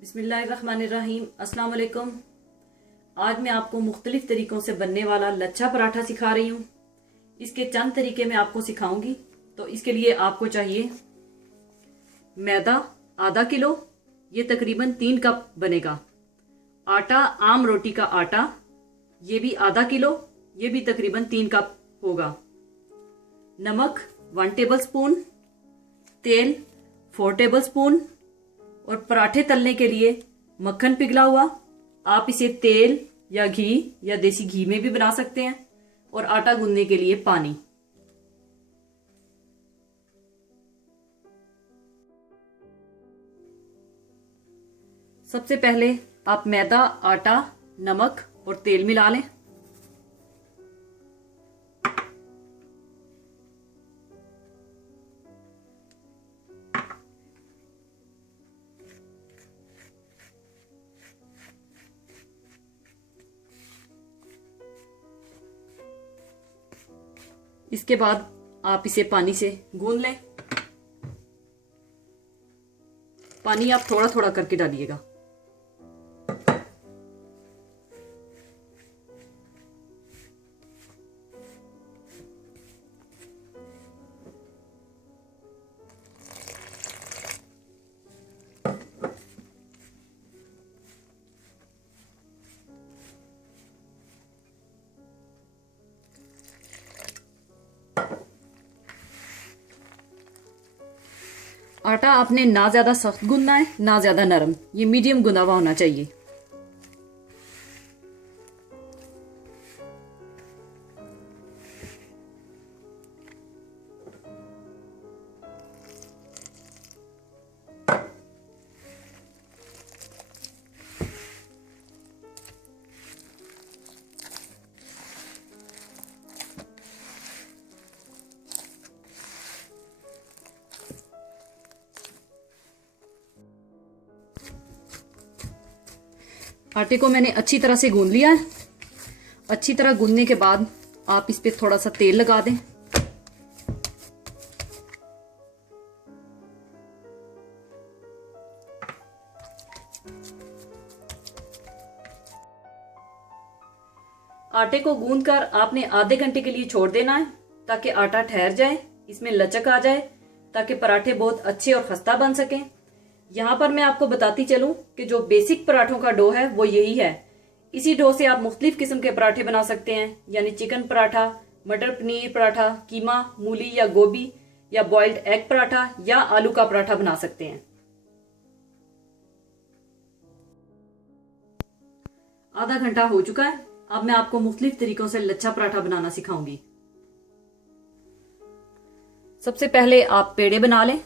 बिस्मिल्लाहिर्रहमानिर्रहीम। अस्सलाम वालेकुम। आज मैं आपको मुख्तलिफ तरीक़ों से बनने वाला लच्छा पराठा सिखा रही हूँ। इसके चंद तरीके मैं आपको सिखाऊंगी। तो इसके लिए आपको चाहिए मैदा आधा किलो, ये तकरीबन 3 कप बनेगा। आटा आम रोटी का आटा, ये भी आधा किलो, ये भी तकरीबन 3 कप होगा। नमक 1 टेबल स्पून, तेल 4 टेबल स्पून, और पराठे तलने के लिए मक्खन पिघला हुआ। आप इसे तेल या घी या देसी घी में भी बना सकते हैं। और आटा गूंदने के लिए पानी। सबसे पहले आप मैदा, आटा, नमक और तेल मिला लें। इसके बाद आप इसे पानी से गूंद लें। पानी आप थोड़ा थोड़ा करके डालिएगा। आटा आपने ना ज्यादा सख्त गूंदना है ना ज्यादा नरम, ये मीडियम गुना हुआ होना चाहिए। आटे को मैंने अच्छी तरह से गूंद लिया है। अच्छी तरह गूंदने के बाद आप इस पे थोड़ा सा तेल लगा दें। आटे को गूंदकर आपने आधे घंटे के लिए छोड़ देना है ताकि आटा ठहर जाए, इसमें लचक आ जाए, ताकि पराठे बहुत अच्छे और खस्ता बन सकें। यहाँ पर मैं आपको बताती चलूं कि जो बेसिक पराठों का डो है वो यही है। इसी डो से आप मुख्तलिफ किस्म के पराठे बना सकते हैं, यानी चिकन पराठा, मटर पनीर पराठा, कीमा, मूली या गोभी, या बॉइल्ड एग पराठा, या आलू का पराठा बना सकते हैं। आधा घंटा हो चुका है। अब मैं आपको मुख्तलिफ तरीकों से लच्छा पराठा बनाना सिखाऊंगी। सबसे पहले आप पेड़े बना लें।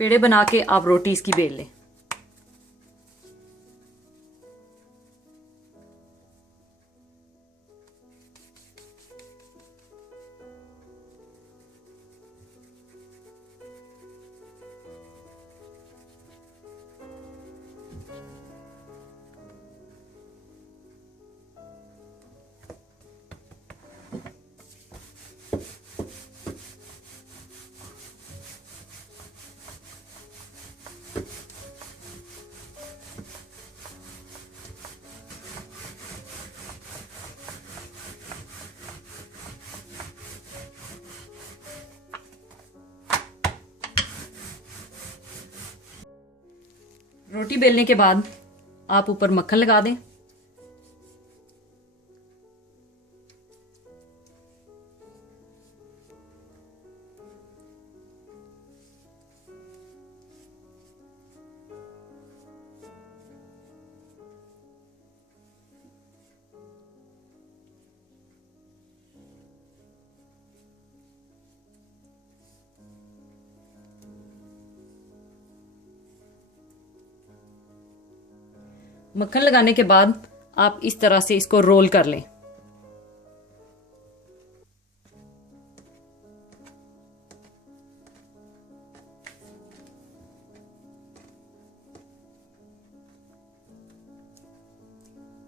पेड़े बना के आप रोटी इसकी बेल लें। रोटी बेलने के बाद आप ऊपर मक्खन लगा दें। मक्खन लगाने के बाद आप इस तरह से इसको रोल कर लें।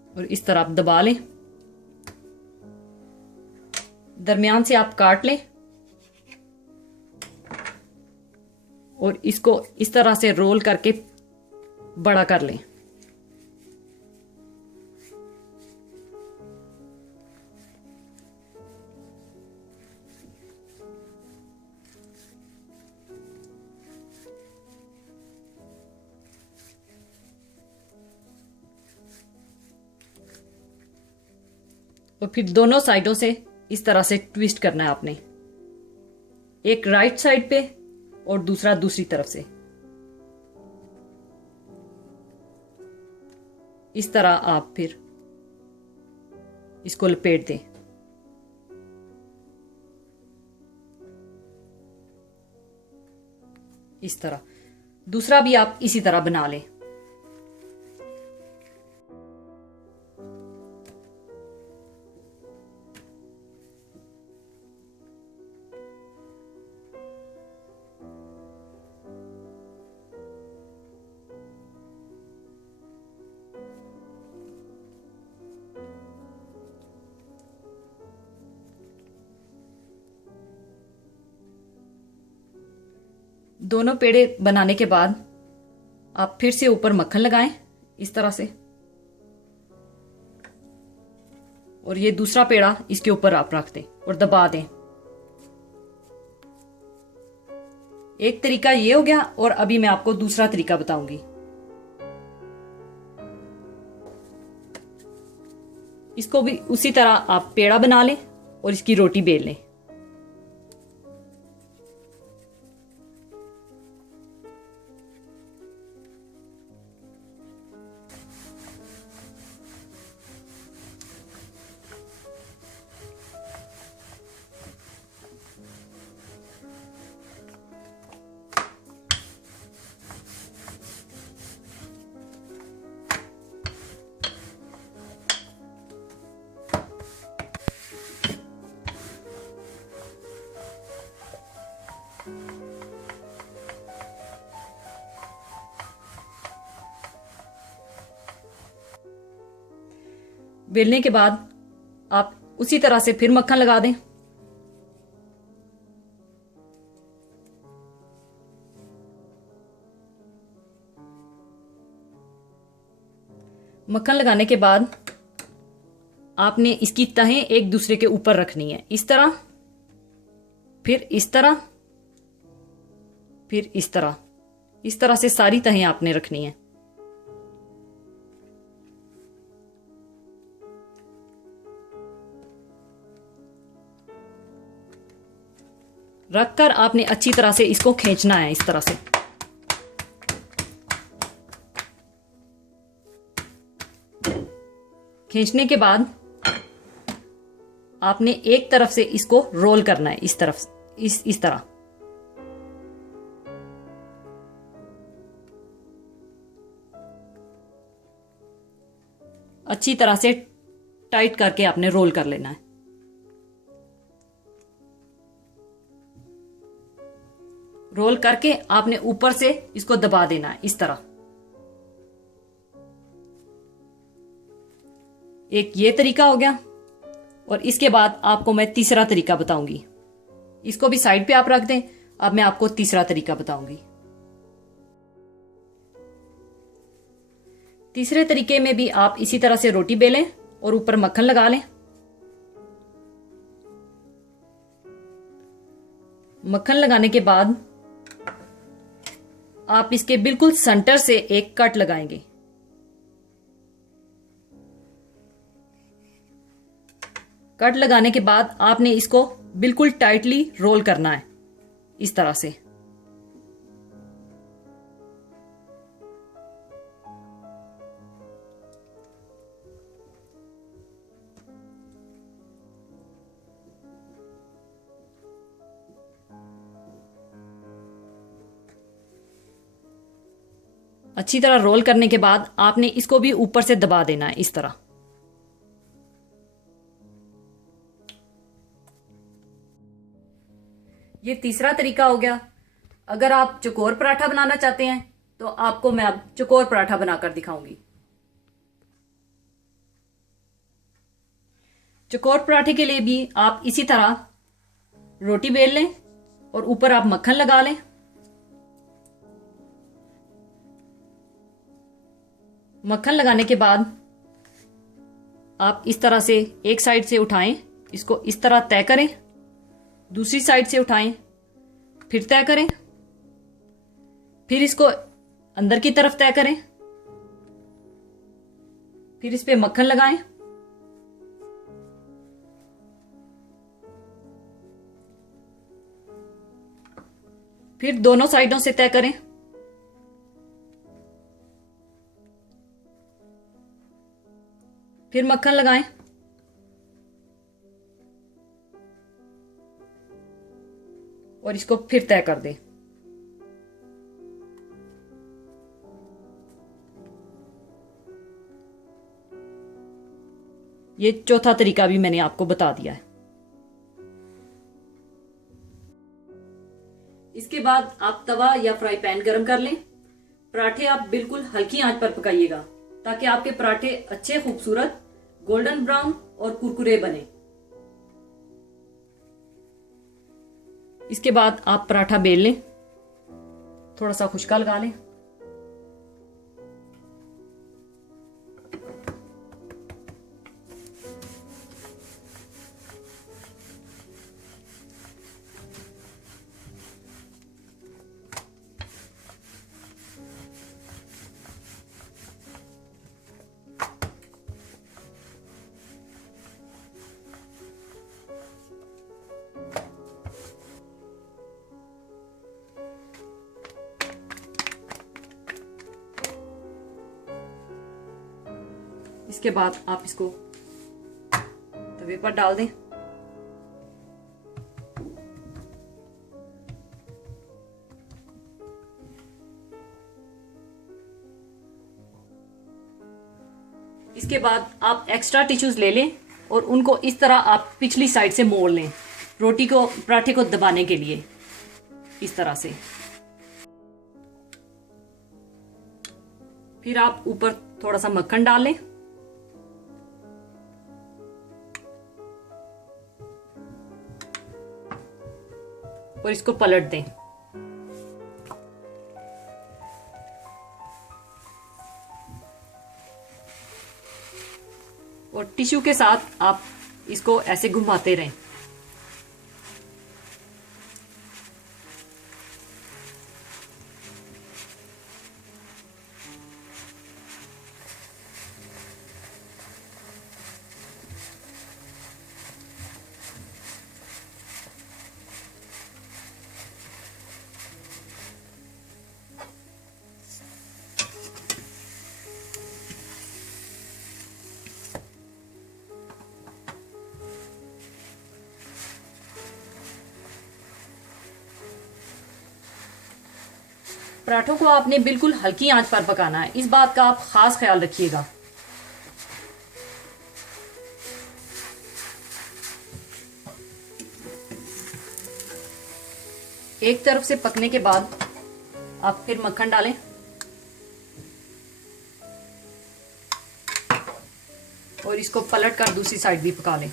और इस तरह आप दबा लें। दरमियान से आप काट लें और इसको इस तरह से रोल करके बड़ा कर लें। और फिर दोनों साइडों से इस तरह से ट्विस्ट करना है आपने, एक राइट साइड पे और दूसरा दूसरी तरफ से। इस तरह आप फिर इसको लपेट दें। इस तरह दूसरा भी आप इसी तरह बना लें। दोनों पेड़े बनाने के बाद आप फिर से ऊपर मक्खन लगाएं इस तरह से, और ये दूसरा पेड़ा इसके ऊपर आप रख दें और दबा दें। एक तरीका ये हो गया, और अभी मैं आपको दूसरा तरीका बताऊंगी। इसको भी उसी तरह आप पेड़ा बना लें और इसकी रोटी बेल लें। बेलने के बाद आप उसी तरह से फिर मक्खन लगा दें। मक्खन लगाने के बाद आपने इसकी तहें एक दूसरे के ऊपर रखनी है, इस तरह, फिर इस तरह, फिर इस तरह। इस तरह से सारी तहें आपने रखनी है। रखकर आपने अच्छी तरह से इसको खींचना है, इस तरह से। खींचने के बाद आपने एक तरफ से इसको रोल करना है, इस तरफ, इस तरह। अच्छी तरह से टाइट करके आपने रोल कर लेना है। रोल करके आपने ऊपर से इसको दबा देना है, इस तरह। एक ये तरीका हो गया, और इसके बाद आपको मैं तीसरा तरीका बताऊंगी। इसको भी साइड पे आप रख दें। अब मैं आपको तीसरा तरीका बताऊंगी। तीसरे तरीके में भी आप इसी तरह से रोटी बेलें और ऊपर मक्खन लगा लें। मक्खन लगाने के बाद आप इसके बिल्कुल सेंटर से एक कट लगाएंगे। कट लगाने के बाद आपने इसको बिल्कुल टाइटली रोल करना है, इस तरह से। अच्छी तरह रोल करने के बाद आपने इसको भी ऊपर से दबा देना है, इस तरह। ये तीसरा तरीका हो गया। अगर आप चौकोर पराठा बनाना चाहते हैं तो आपको मैं अब चौकोर पराठा बनाकर दिखाऊंगी। चौकोर पराठे के लिए भी आप इसी तरह रोटी बेल लें और ऊपर आप मक्खन लगा लें। मक्खन लगाने के बाद आप इस तरह से एक साइड से उठाएं, इसको इस तरह तय करें, दूसरी साइड से उठाएं, फिर तय करें, फिर इसको अंदर की तरफ तय करें, फिर इस पे मक्खन लगाएं। फिर दोनों साइडों से तय करें। फिर मक्खन लगाएं। और इसको फिर तय कर दें। ये चौथा तरीका भी मैंने आपको बता दिया है। इसके बाद आप तवा या फ्राई पैन गरम कर लें। पराठे आप बिल्कुल हल्की आंच पर पकाइएगा ताकि आपके पराठे अच्छे, खूबसूरत, गोल्डन ब्राउन और कुरकुरे बने। इसके बाद आप पराठा बेल लें, थोड़ा सा खुशका लगा लें। इसके बाद आप इसको तवे पर डाल दें। इसके बाद आप एक्स्ट्रा टिश्यूज ले लें और उनको इस तरह आप पिछली साइड से मोड़ लें, रोटी को, पराठे को दबाने के लिए, इस तरह से। फिर आप ऊपर थोड़ा सा मक्खन डाल लें और इसको पलट दें। और टिश्यू के साथ आप इसको ऐसे घुमाते रहें। पराठों को आपने बिल्कुल हल्की आंच पर पकाना है, इस बात का आप खास ख्याल रखिएगा। एक तरफ से पकने के बाद आप फिर मक्खन डालें और इसको पलट कर दूसरी साइड भी पका लें।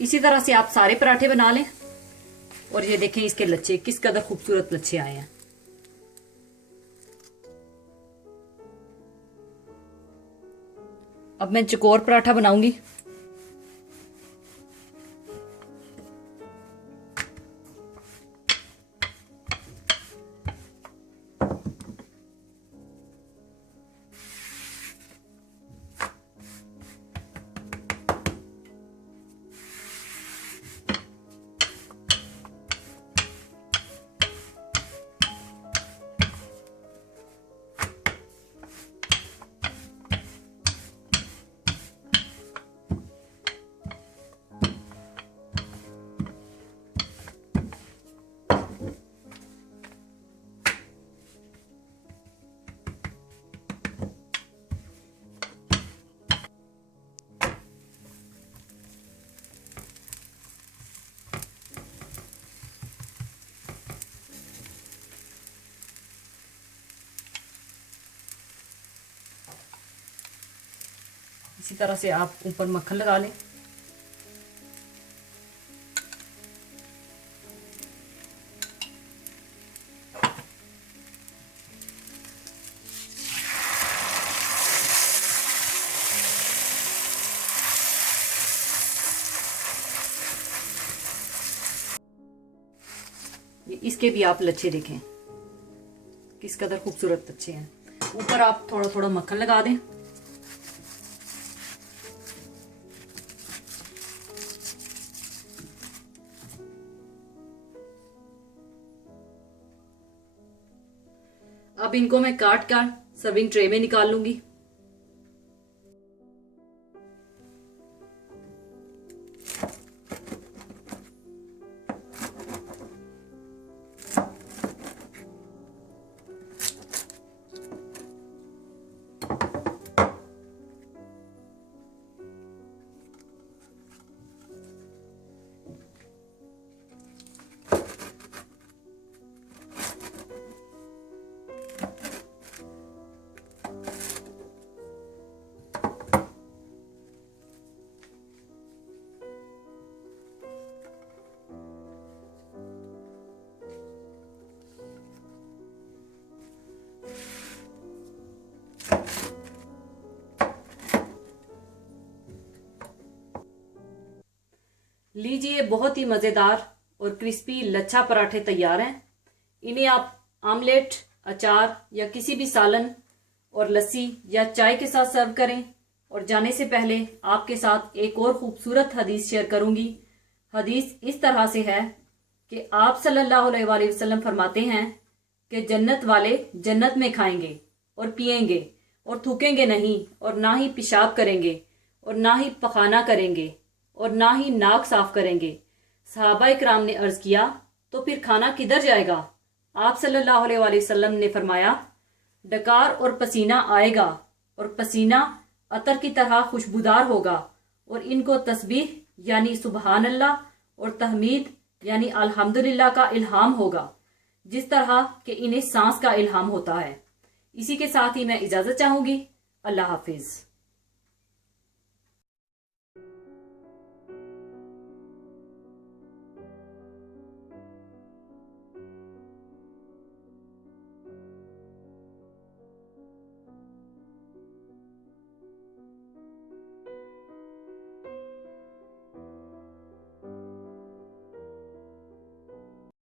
इसी तरह से आप सारे पराठे बना लें। और ये देखें इसके लच्छे किस कदर खूबसूरत लच्छे आए हैं। अब मैं चकोर पराठा बनाऊंगी। इसी तरह से आप ऊपर मक्खन लगा लें। इसके भी आप लच्छे देखें किस कदर खूबसूरत लच्छे हैं। ऊपर आप थोड़ा थोड़ा मक्खन लगा दें। अब इनको मैं काट कर सर्विंग ट्रे में निकाल लूंगी। लीजिए, बहुत ही मज़ेदार और क्रिस्पी लच्छा पराठे तैयार हैं। इन्हें आप आमलेट, अचार या किसी भी सालन और लस्सी या चाय के साथ सर्व करें। और जाने से पहले आपके साथ एक और खूबसूरत हदीस शेयर करूंगी। हदीस इस तरह से है कि आप सल्लल्लाहु अलैहि वसल्लम फरमाते हैं कि जन्नत वाले जन्नत में खाएंगे और पिएंगे और थूकेंगे नहीं, और ना ही पेशाब करेंगे और ना ही पखाना करेंगे और ना ही नाक साफ करेंगे। सहाबा इकराम ने अर्ज किया, तो फिर खाना किधर जाएगा? आप सल्लल्लाहु अलैहि वसल्लम ने फरमाया, डकार और पसीना आएगा और पसीना अतर की तरह खुशबूदार होगा, और इनको तस्बीह यानी सुबहान अल्लाह और तहमीद यानी अल्हम्दुलिल्लाह का इल्हाम होगा, जिस तरह के इन्हें सांस का इल्हाम होता है। इसी के साथ ही मैं इजाजत चाहूंगी। अल्लाह हाफिज।